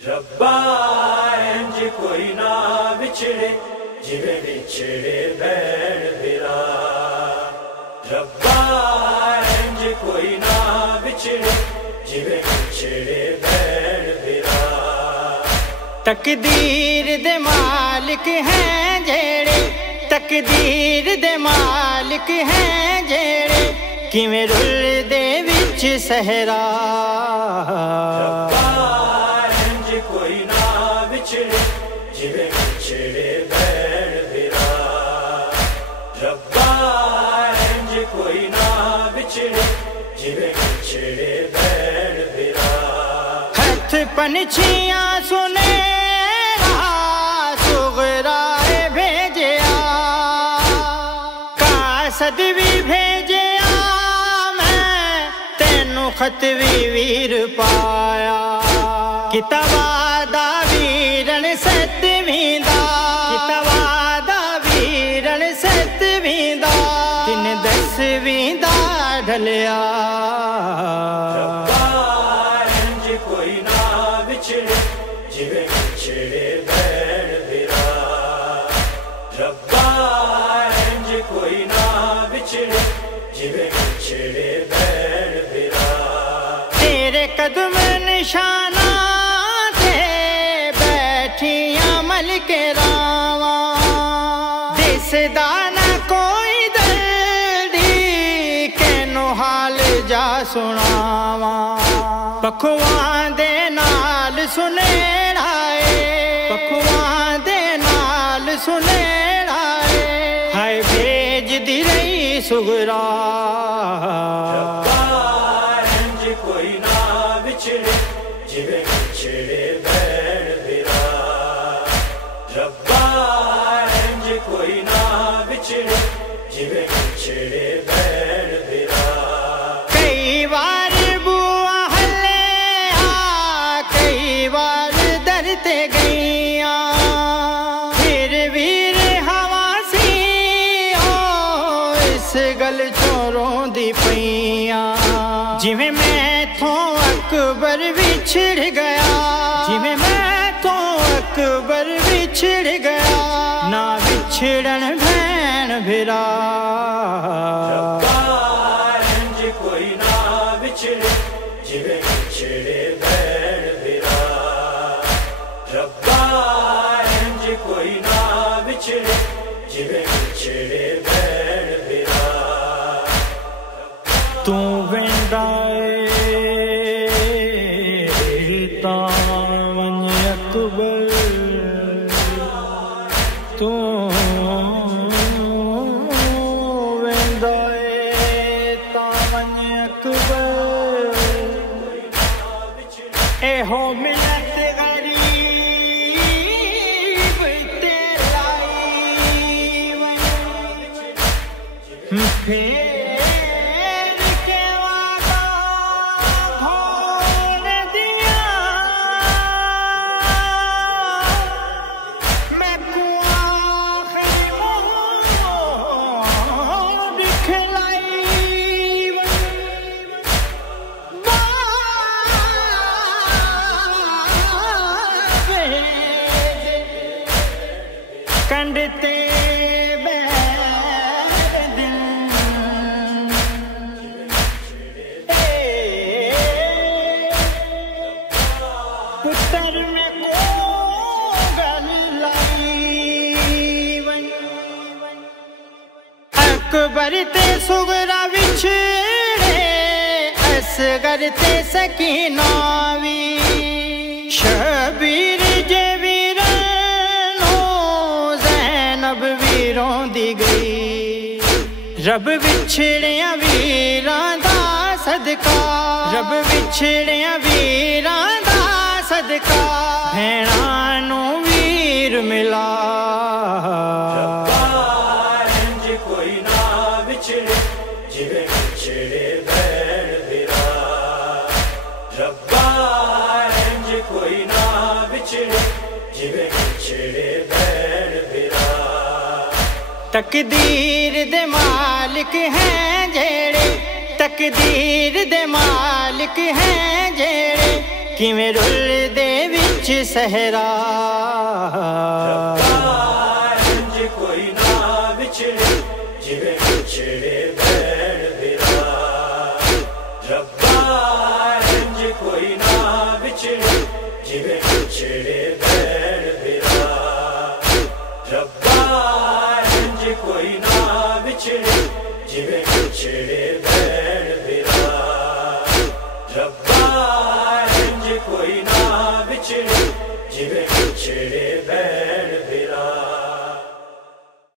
ربا انج کوئی نہ وچھڑے جویں وچھڑے بھیڑ بھرا، ربا انج کوئی نہ وچھڑے جویں وچھڑے بھیڑ بھرا۔ تقدیر دے مالک ہیں جیڑے، تقدیر دے مالک ہیں جیڑے، کیویں رل دے وچ صحرا۔ کوئی نہ وچھڑے جویں وچھڑے بھیڑ بھرا، ربا انج کوئی نہ وچھڑے جویں وچھڑے بھیڑ بھرا۔ ہتھ پنچھیاں سنیرا صغرا بھیجیا، قاصد بھی بھیجیا، میں تینوں خط بھی ویر پایا۔ کتابا ویرن ستویں دا، کتابا ویرن ستویں دا، تین دسویں دا ڈھلیا۔ ربا انج کوئی نہ وچھڑے جویں وچھڑے بھیڑ بھرا، ربا انج کوئی نہ وچھڑے جویں وچھڑے بھیڑ بھرا۔ تیرے قدم نشانہ کے راواں، دسدا نہ کوئی دردی، کینو حال جا سناواں۔ پکھواں دے نال سنیڑا اے، پکھواں دے نال سنیڑا اے، ہائے بھیج دی رہی صغرا۔ ربا انج کوئی نہ وچھڑے جویں وچھڑے بھیڑ بھرا، ربا انج کوئی نہ وچھڑے جویں وچھڑے بھیڑ بھرا۔ کئی وار بوا ہلیا، کئی وار در تے گئیاں، پھر ویر ہوا سی اس گل چوروں دی پیاں۔ جویں میں تھوں اکبر وچھڑ گیا، جویں میں تھوں اکبر وچھڑ گیا، نہ وچھڑن بھین بھرا۔ ربا انج کوئی نہ وچھڑے جویں وچھڑے بھیڑ بھرا، ربا انج کوئی نہ وچھڑے جویں وچھڑے بھیڑ بھرا۔ تو ویندا اے تاں ون اکبر، تو ویندا اے تاں ون اکبر، اے ہو ملت غریب تے لائی ون، پھر کے وعدہ کھول دیا، میں کو آخر منہ دکھلائی ون، کنڈ تے پتر میں کو گل لائی ون، اکبر تے صغرا وچھڑے، اصغر تے سکینہ وی، شبیر جے ویرانو زینب ویروں دی گئی۔ رب وچھڑیاں ویراں دا صدقہ، رب وچھڑیاں ویراں دا صدقہ، بھیناں نوں ویر ملا۔ ربا انج کوئی نہ وچھڑے جویں وچھڑے بھیڑ بھرا، ربا انج کوئی نہ وچھڑے جویں وچھڑے بھیڑ بھرا۔ تقدیر دے مالک ہیں جیڑے، تقدیر دے مالک ہیں جیڑے، کیویں رل دے وچ صحرا